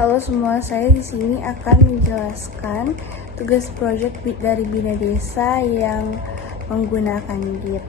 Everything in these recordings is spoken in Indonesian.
Halo semua, saya di sini akan menjelaskan tugas proyek dari Bina Desa yang menggunakan Git.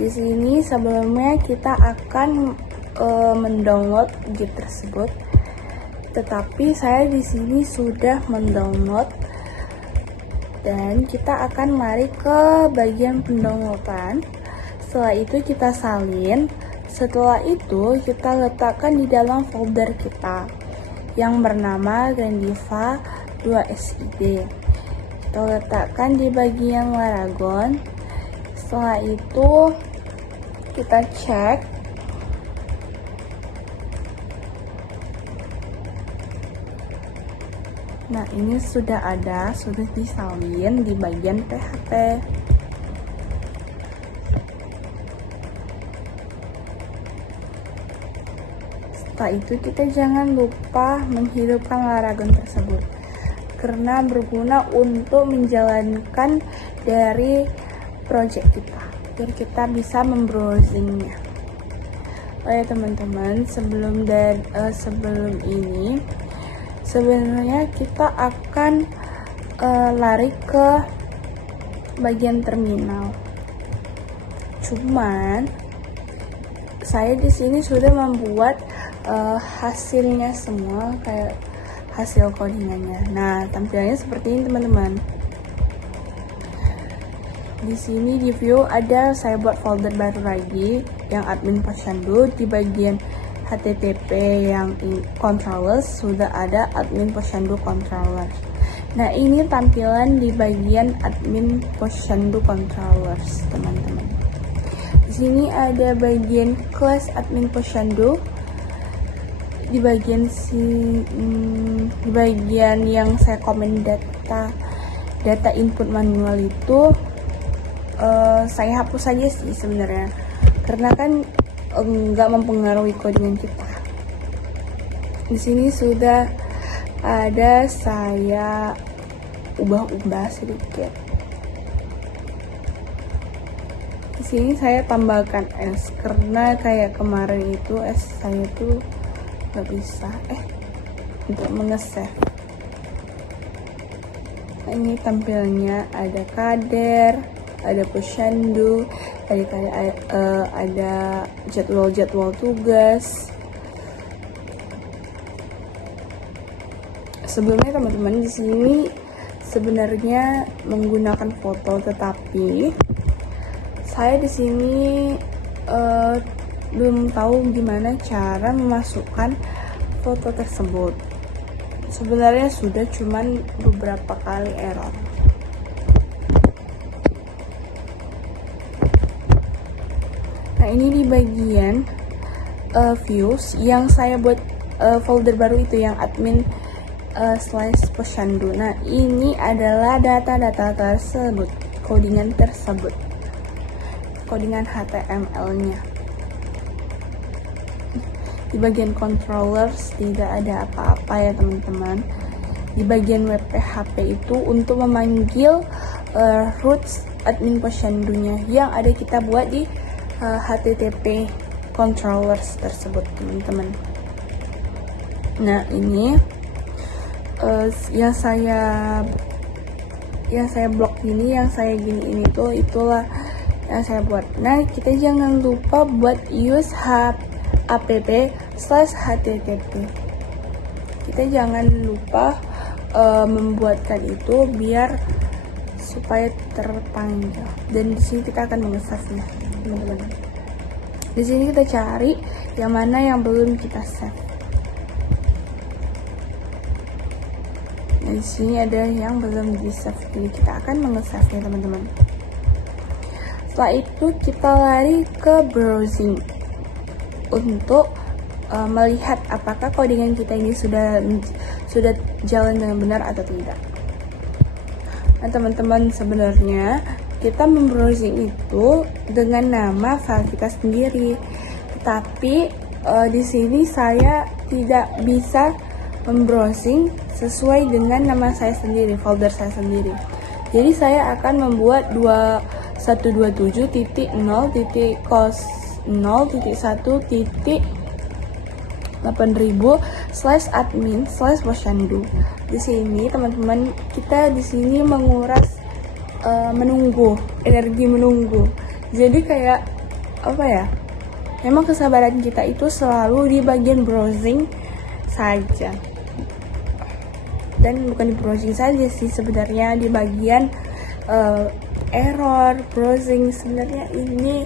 Di sini sebelumnya kita akan mendownload Git tersebut, tetapi saya di sini sudah mendownload dan kita akan lari ke bagian pendownloadan. Setelah itu kita salin. Setelah itu kita letakkan di dalam folder kita yang bernama Grandiva 2SID. Kita letakkan di bagian Laragon. Setelah itu kita cek. Nah, ini sudah disalin di bagian PHP. Setelah itu kita jangan lupa menghidupkan Laragon tersebut karena berguna untuk menjalankan dari project kita biar kita bisa membrowsingnya. Oh ya teman-teman, sebelum ini sebenarnya kita akan lari ke bagian terminal. Cuman saya di sini sudah membuat hasilnya semua, kayak hasil codingannya. Nah, tampilannya seperti ini teman-teman. Di sini di view ada saya buat folder baru lagi yang admin posyandu. Di bagian HTTP yang controllers sudah ada admin posyandu controllers. Nah, ini tampilan di bagian admin posyandu controllers teman-teman. Di sini ada bagian kelas admin posyandu. Di bagian yang saya komen data input manual itu saya hapus saja sih sebenarnya, karena kan nggak mempengaruhi codingan kita. Di sini sudah ada saya ubah-ubah sedikit. Di sini saya tambahkan S karena kayak kemarin itu S saya tuh nggak bisa untuk mengesave. Nah, ini tampilnya ada kader, ada posyandu, ada jadwal tugas. Sebelumnya teman-teman di sini sebenarnya menggunakan foto, tetapi saya di sini belum tahu gimana cara memasukkan foto tersebut. Sebenarnya sudah, cuman beberapa kali error. Nah, ini di bagian views yang saya buat folder baru itu yang admin / posyandu. Nah, ini adalah data-data tersebut, codingan tersebut, codingan HTML-nya. Di bagian controllers tidak ada apa-apa ya teman-teman. Di bagian web PHP itu untuk memanggil roots admin posyandunya yang ada kita buat di HTTP controllers tersebut teman-teman. Nah, ini yang saya blok ini, yang saya gini ini tuh itulah yang saya buat. Nah, kita jangan lupa buat use app/http. Kita jangan lupa membuatkan itu biar supaya terpanggil. Dan di sini kita akan mengesave-nya, teman-teman. Di sini kita cari yang mana yang belum kita save. Nah, di sini ada yang belum di save, jadi kita akan mengesave-nya, teman-teman. Setelah itu kita lari ke browsing untuk melihat apakah codingan kita ini sudah jalan dengan benar atau tidak. Nah, teman-teman, sebenarnya kita membrowsing itu dengan nama file kita sendiri, tetapi di sini saya tidak bisa membrowsing sesuai dengan nama saya sendiri, folder saya sendiri. Jadi saya akan membuat 2127.0.0.1. 8000/admin/posyandu. Di sini teman-teman, kita di sini menguras menunggu, energi menunggu. Jadi kayak apa ya? Memang kesabaran kita itu selalu di bagian browsing saja. Dan bukan di browsing saja sih, sebenarnya di bagian error browsing. Sebenarnya ini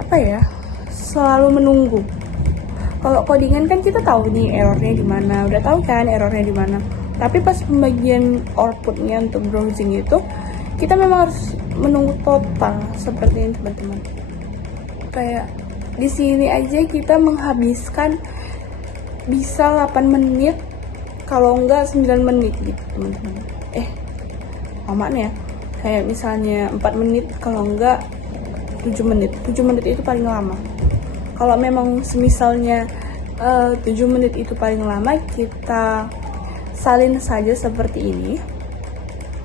apa ya? Selalu menunggu. Kalau codingan kan kita tahu nih errornya di mana, udah tahu kan errornya di mana. Tapi pas pembagian outputnya untuk browsing itu, kita memang harus menunggu total seperti ini teman-teman. Kayak di sini aja kita menghabiskan bisa 8 menit, kalau enggak 9 menit gitu teman-teman. Lama nih ya. Kayak misalnya 4 menit, kalau enggak 7 menit. 7 menit itu paling lama. Kalau memang semisalnya 7 menit itu paling lama, kita salin saja seperti ini.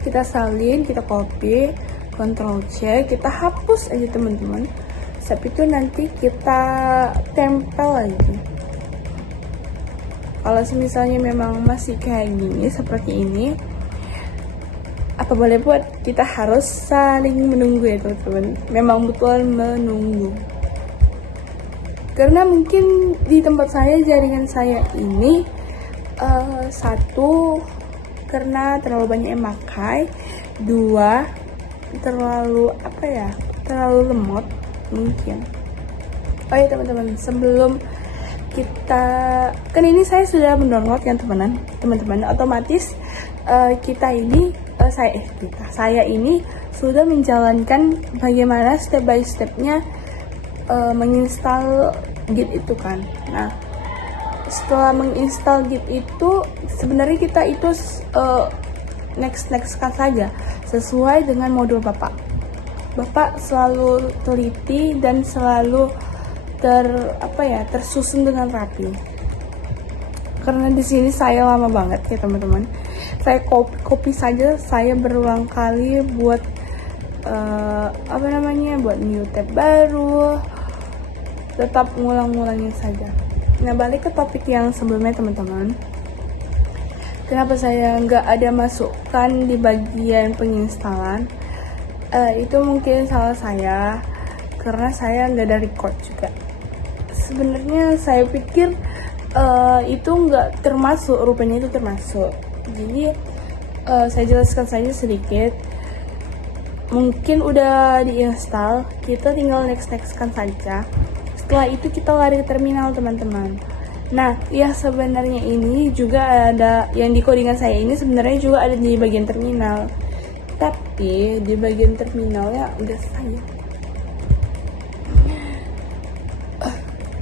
Kita salin, kita copy, Ctrl C, kita hapus aja teman-teman. Setelah itu nanti kita tempel lagi. Kalau misalnya memang masih kayak gini, seperti ini, apa boleh buat, kita harus saling menunggu ya teman-teman. Memang betul menunggu. Karena mungkin di tempat saya, jaringan saya ini satu, karena terlalu banyak yang pakai, dua, terlalu terlalu lemot mungkin. Oh ya teman-teman, sebelum kita, kan ini saya sudah mendownload kan teman-teman, otomatis kita ini saya ini sudah menjalankan bagaimana step by stepnya menginstal Git itu kan. Nah, setelah menginstal Git itu, sebenarnya kita itu next kan saja sesuai dengan modul Bapak selalu teliti dan selalu tersusun dengan rapi. Karena di sini saya lama banget ya teman-teman. Saya copy saja, saya berulang kali buat buat new tab baru, tetap ngulang-ngulangin saja. Nah, balik ke topik yang sebelumnya teman-teman. Kenapa saya nggak ada masukkan di bagian penginstalan? Itu mungkin salah saya, karena saya nggak ada record juga. Sebenarnya saya pikir itu nggak termasuk, rupanya itu termasuk. Jadi saya jelaskan saja sedikit. Mungkin udah diinstal, kita tinggal next kan saja. Setelah itu kita lari ke terminal teman-teman. Nah, ya sebenarnya ini juga ada yang di codingan saya ini, sebenarnya juga ada di bagian terminal. Tapi di bagian terminalnya udah saya.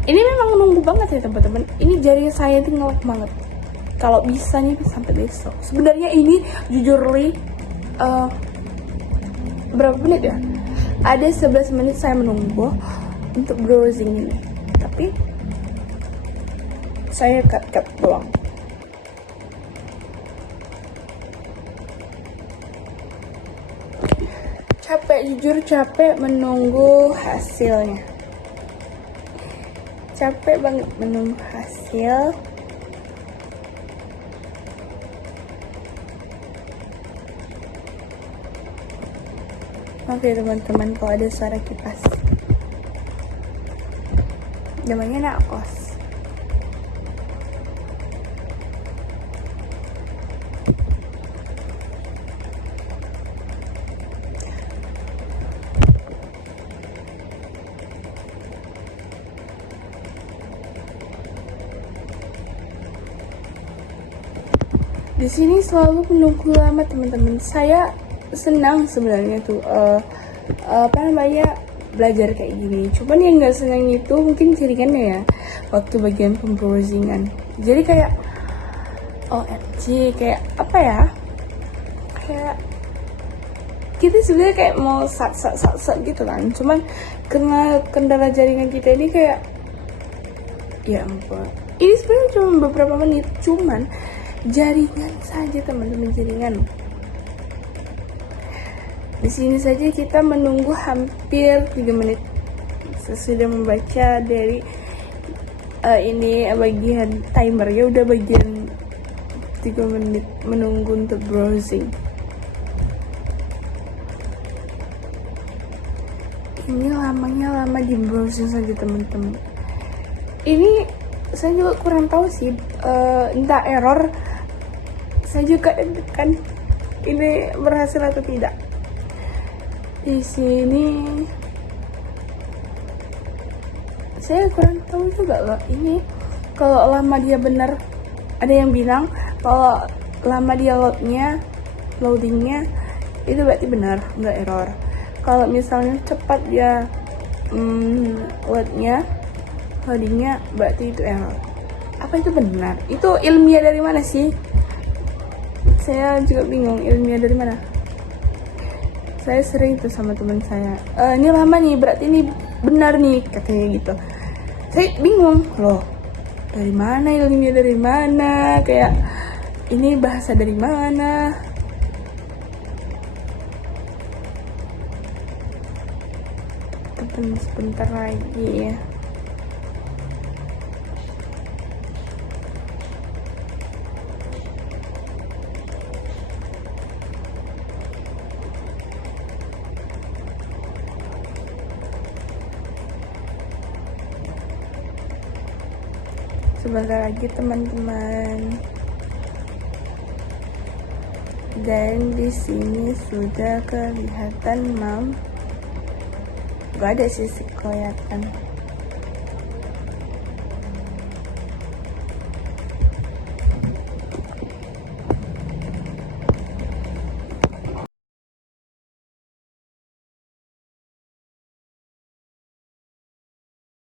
Ini memang nunggu banget ya teman-teman. Ini jaringan saya itu ngelok banget. Kalau bisa nih sampai besok. Sebenarnya ini jujur berapa menit ya? Ada 11 menit saya menunggu untuk browsing ini, tapi saya cut doang. Jujur capek menunggu hasilnya. Capek banget menunggu hasil. Maaf ya teman-teman kalau ada suara kipas. Namanya anak kos. Di sini selalu menunggu lama teman-teman. Saya senang sebenarnya tuh belajar kayak gini. Cuman yang nggak senang itu mungkin jaringannya ya, waktu bagian pembrowsingan. Jadi kayak OMG, kayak apa ya, kayak kita sebenarnya kayak mau sat gitu kan. Cuman karena kendala jaringan kita ini kayak, ya ampun, ini sebenarnya cuma beberapa menit, cuman jaringan saja teman-teman, jaringan. Di sini saja kita menunggu hampir 3 menit sesudah membaca dari Ini bagian timernya udah bagian 3 menit menunggu untuk browsing. Ini lamanya lama di browsing saja teman-teman. Ini saya juga kurang tahu sih, entah error. Saya juga kan ini berhasil atau tidak. Di sini saya kurang tahu juga loh. Ini kalau lama dia benar, ada yang bilang kalau lama dia loadingnya itu berarti benar, nggak error. Kalau misalnya cepat dia loadingnya berarti itu error. Apa itu benar? Itu ilmiah dari mana sih? Saya juga bingung ilmiah dari mana. Saya sering tuh sama teman saya, ini lama nih berarti ini benar nih katanya gitu. Saya bingung loh, dari mana ilmiah, dari mana, kayak ini bahasa dari mana. Tepen sebentar lagi ya. Sebentar lagi teman-teman. Dan di sini sudah kelihatan gak ada sih kelihatan.